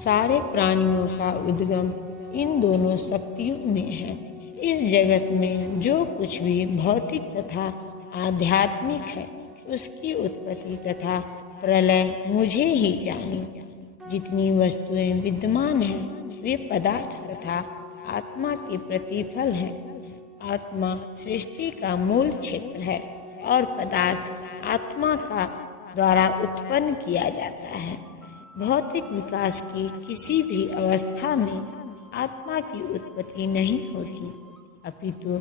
सारे प्राणियों का उद्गम इन दोनों शक्तियों में है। इस जगत में जो कुछ भी भौतिक तथा आध्यात्मिक है, उसकी उत्पत्ति तथा प्रलय मुझे ही जानी। जितनी वस्तुएं विद्यमान हैं, वे पदार्थ तथा आत्मा के प्रतिफल हैं। आत्मा सृष्टि का मूल क्षेत्र है और पदार्थ आत्मा का द्वारा उत्पन्न किया जाता है। भौतिक विकास की किसी भी अवस्था में आत्मा की उत्पत्ति नहीं होती, अपितु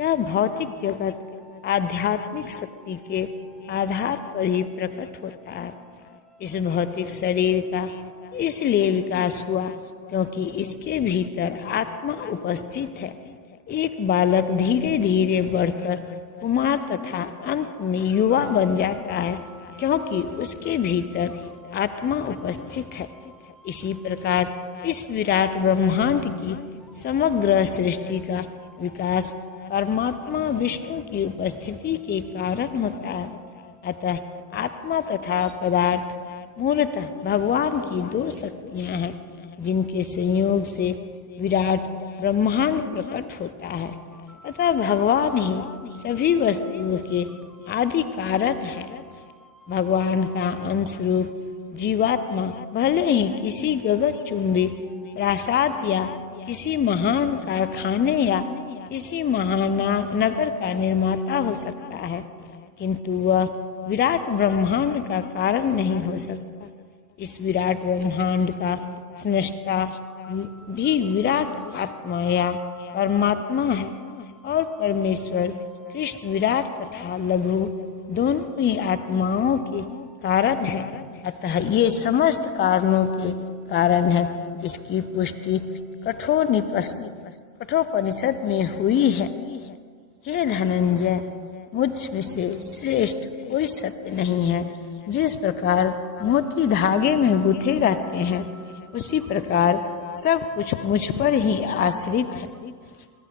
यह भौतिक जगत आध्यात्मिक शक्ति के आधार पर ही प्रकट होता है। इस भौतिक शरीर का इसलिए विकास हुआ क्योंकि इसके भीतर आत्मा उपस्थित है। एक बालक धीरे धीरे बढ़कर कुमार तथा अंत में युवा बन जाता है क्योंकि उसके भीतर आत्मा उपस्थित है। इसी प्रकार इस विराट ब्रह्मांड की समग्र सृष्टि का विकास परमात्मा विष्णु की उपस्थिति के कारण होता है। अतः आत्मा तथा पदार्थ मूलतः भगवान की दो शक्तियां हैं, जिनके संयोग से विराट ब्रह्मांड प्रकट होता है। अतः भगवान ही सभी वस्तुओं के आदि कारण है। भगवान का अंश रूप जीवात्मा भले ही किसी गगनचुंबी प्रासाद या किसी महान कारखाने या किसी महानगर का निर्माता हो सकता है, किंतु वह विराट ब्रह्मांड का कारण नहीं हो सकता। इस विराट ब्रह्मांड का स्रष्टा भी विराट आत्मा या परमात्मा है और परमेश्वर कृष्ण विराट तथा लघु दोनों ही आत्माओं के कारण है। अतः ये समस्त कारणों के कारण है। इसकी पुष्टि कठोपनिषद में हुई है। हे धनंजय, मुझ से श्रेष्ठ कोई सत्य नहीं है। जिस प्रकार मोती धागे में गुथे रहते हैं, उसी प्रकार सब कुछ मुझ पर ही आश्रित है।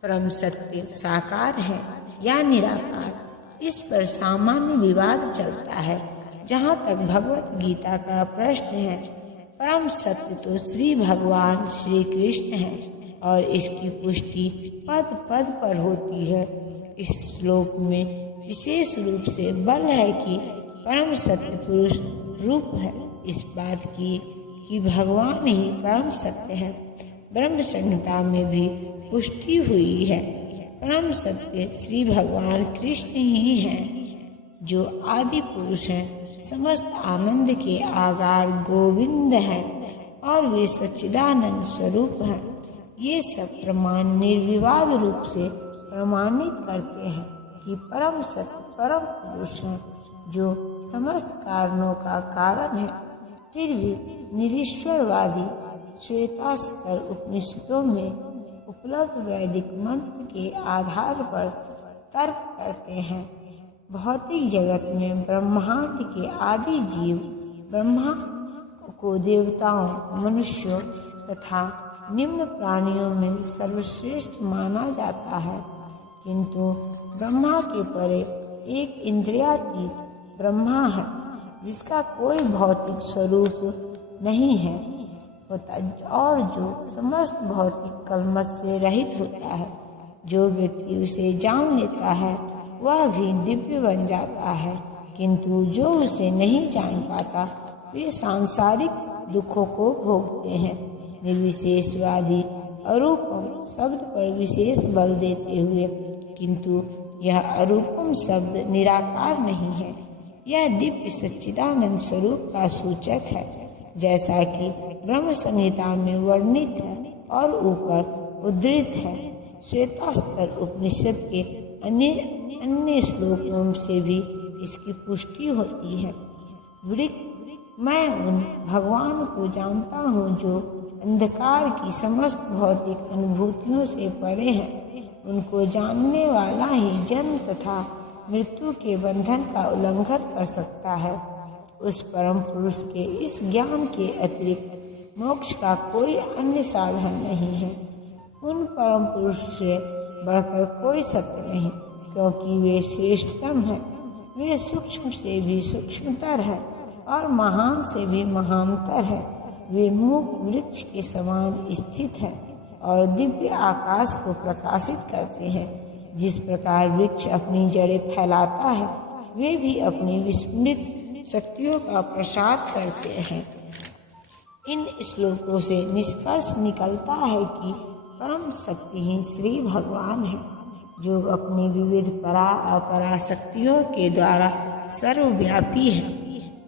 परम सत्य साकार है या निराकार, इस पर सामान्य विवाद चलता है। जहाँ तक भगवत गीता का प्रश्न है, परम सत्य तो श्री भगवान श्री कृष्ण है और इसकी पुष्टि पद पद पर होती है। इस श्लोक में विशेष रूप से बल है कि परम सत्य पुरुष रूप है इस बात की कि भगवान ही परम सत्य है। ब्रह्म संहिता में भी पुष्टि हुई है। परम सत्य श्री भगवान कृष्ण ही हैं, जो आदि पुरुष हैं, समस्त आनंद के आगार गोविंद हैं और वे सच्चिदानंद स्वरूप हैं। ये सब प्रमाण निर्विवाद रूप से प्रमाणित करते हैं कि परम सत्य परम पुरुष हैं, जो समस्त कारणों का कारण है। फिर भी निरीश्वरवादी श्वेतास्तर उपनिषदों में उपलब्ध वैदिक मंत्र के आधार पर तर्क करते हैं। भौतिक जगत में ब्रह्मांड के आदि जीव ब्रह्मा को देवताओं, मनुष्यों तथा निम्न प्राणियों में सर्वश्रेष्ठ माना जाता है, किंतु ब्रह्मा के परे एक इंद्रियातीत ब्रह्मा है, जिसका कोई भौतिक स्वरूप नहीं है होता और जो समस्त भौतिक कल्मश से रहित होता है। जो व्यक्ति उसे जान लेता है वह भी दिव्य बन जाता है, किंतु जो उसे नहीं जान पाता वे सांसारिक दुखों को भोगते हैं। निर्विशेषवादी अरूपम शब्द पर विशेष बल देते हुए, किंतु यह अरूपम शब्द निराकार नहीं है, यह दिव्य सच्चिदानंद स्वरूप का सूचक है, जैसा कि ब्रह्म संहिता में वर्णित है और ऊपर उद्धृत है। श्वेतास्तर उपनिषद के अन्य श्लोकों से भी इसकी पुष्टि होती है। मैं उन भगवान को जानता हूँ जो अंधकार की समस्त भौतिक अनुभूतियों से परे हैं। उनको जानने वाला ही जन्म तथा मृत्यु के बंधन का उल्लंघन कर सकता है। उस परम पुरुष के इस ज्ञान के अतिरिक्त मोक्ष का कोई अन्य साधन नहीं है। उन परम पुरुष से बढ़कर कोई सत्य नहीं, क्योंकि वे श्रेष्ठतम हैं। वे सूक्ष्म से भी सूक्ष्मतर है और महान से भी महानतर है। वे मूक वृक्ष के समान स्थित है और दिव्य आकाश को प्रकाशित करते हैं। जिस प्रकार वृक्ष अपनी जड़ें फैलाता है, वे भी अपनी विस्मृत शक्तियों का प्रसार करते हैं। इन श्लोकों से निष्कर्ष निकलता है कि परम शक्ति ही श्री भगवान है, जो अपनी विविध परा अपरा शक्तियों के द्वारा सर्वव्यापी है।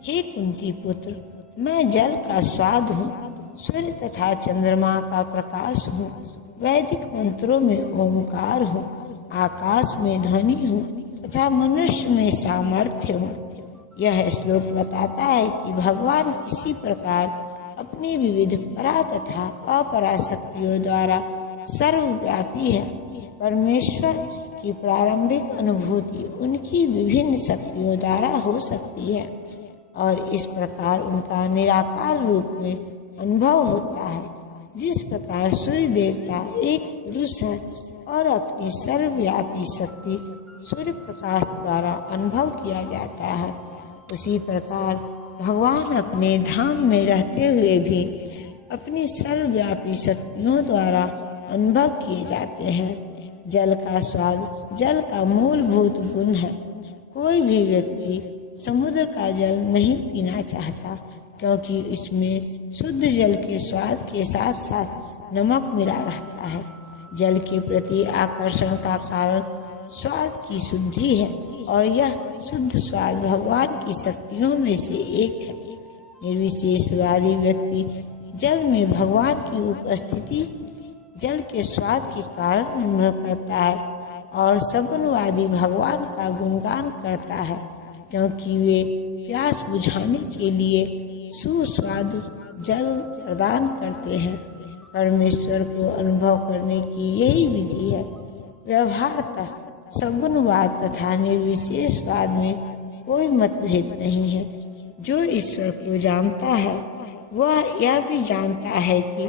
हे कुंती पुत्र, मैं जल का स्वाद हूँ, सूर्य तथा चंद्रमा का प्रकाश हूँ, वैदिक मंत्रों में ओंकार हूँ, आकाश में ध्वनि हूँ तथा मनुष्य में सामर्थ्य हूँ। यह श्लोक बताता है कि भगवान किसी प्रकार अपनी विविध परा तथा अपरा शक्तियों द्वारा सर्वव्यापी है। परमेश्वर की प्रारंभिक अनुभूति उनकी विभिन्न शक्तियों द्वारा हो सकती है और इस प्रकार उनका निराकार रूप में अनुभव होता है। जिस प्रकार सूर्य देवता एक पुरुष है और अपनी सर्वव्यापी शक्ति सूर्य प्रकाश द्वारा अनुभव किया जाता है, उसी प्रकार भगवान अपने धाम में रहते हुए भी अपनी सर्वव्यापी शक्तियों द्वारा अनुभव किए जाते हैं। जल का स्वाद जल का मूलभूत गुण है। कोई भी व्यक्ति समुद्र का जल नहीं पीना चाहता, क्योंकि इसमें शुद्ध जल के स्वाद के साथ साथ नमक मिला रहता है। जल के प्रति आकर्षण का कारण स्वाद की शुद्धि है और यह शुद्ध स्वाद भगवान की शक्तियों में से एक है। निर्विशेषवादी व्यक्ति जल में भगवान की उपस्थिति जल के स्वाद के कारण अनुभव करता है और सगुणवादी भगवान का गुणगान करता है, क्योंकि वे प्यास बुझाने के लिए सुस्वादु जल प्रदान करते हैं। परमेश्वर को अनुभव करने की यही विधि है। व्यवहारतः सगुणवाद तथा निर्विशेषवाद में कोई मतभेद नहीं है। जो ईश्वर को जानता है वह यह भी जानता है कि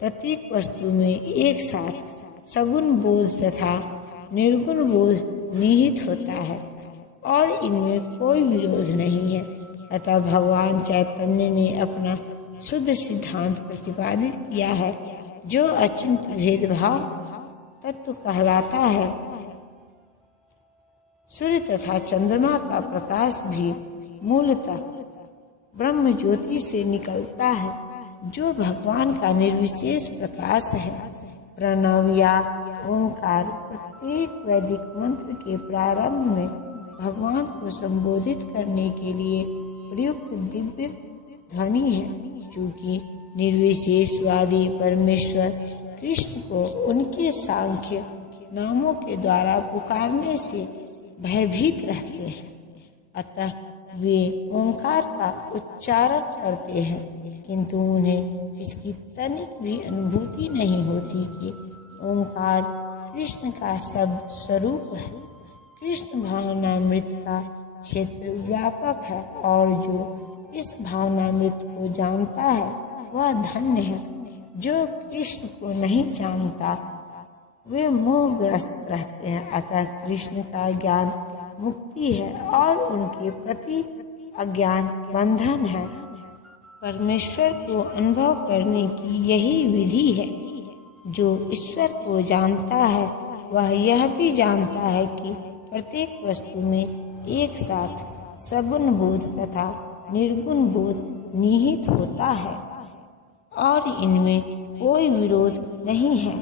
प्रत्येक वस्तु में एक साथ सगुण बोध तथा निर्गुण बोध निहित होता है और इनमें कोई विरोध नहीं है। अतः भगवान चैतन्य ने अपना शुद्ध सिद्धांत प्रतिपादित किया है, जो अचिंत भेदभाव तत्व कहलाता है। सूर्य तथा चंद्रमा का प्रकाश भी मूलतः ब्रह्म ज्योति से निकलता है, जो भगवान का निर्विशेष प्रकाश है। प्रणव या ओंकार प्रत्येक वैदिक मंत्र के प्रारंभ में भगवान को संबोधित करने के लिए प्रयुक्त दिव्य ध्वनि है। चूँकि निर्विशेषवादी परमेश्वर कृष्ण को उनके सांख्य नामों के द्वारा पुकारने से भयभीत रहते हैं, अतः वे ओंकार का उच्चारण करते हैं, किंतु उन्हें इसकी तनिक भी अनुभूति नहीं होती कि ओंकार कृष्ण का शब्द स्वरूप है। कृष्ण भावनामृत का क्षेत्र व्यापक है और जो इस भावनामृत को जानता है वह धन्य है। जो कृष्ण को नहीं जानता वे मोहग्रस्त रहते हैं। अतः कृष्ण का ज्ञान मुक्ति है और उनके प्रति अज्ञान बंधन है। परमेश्वर को अनुभव करने की यही विधि है। जो ईश्वर को जानता है वह यह भी जानता है कि प्रत्येक वस्तु में एक साथ सगुण बोध तथा निर्गुण बोध निहित होता है और इनमें कोई विरोध नहीं है।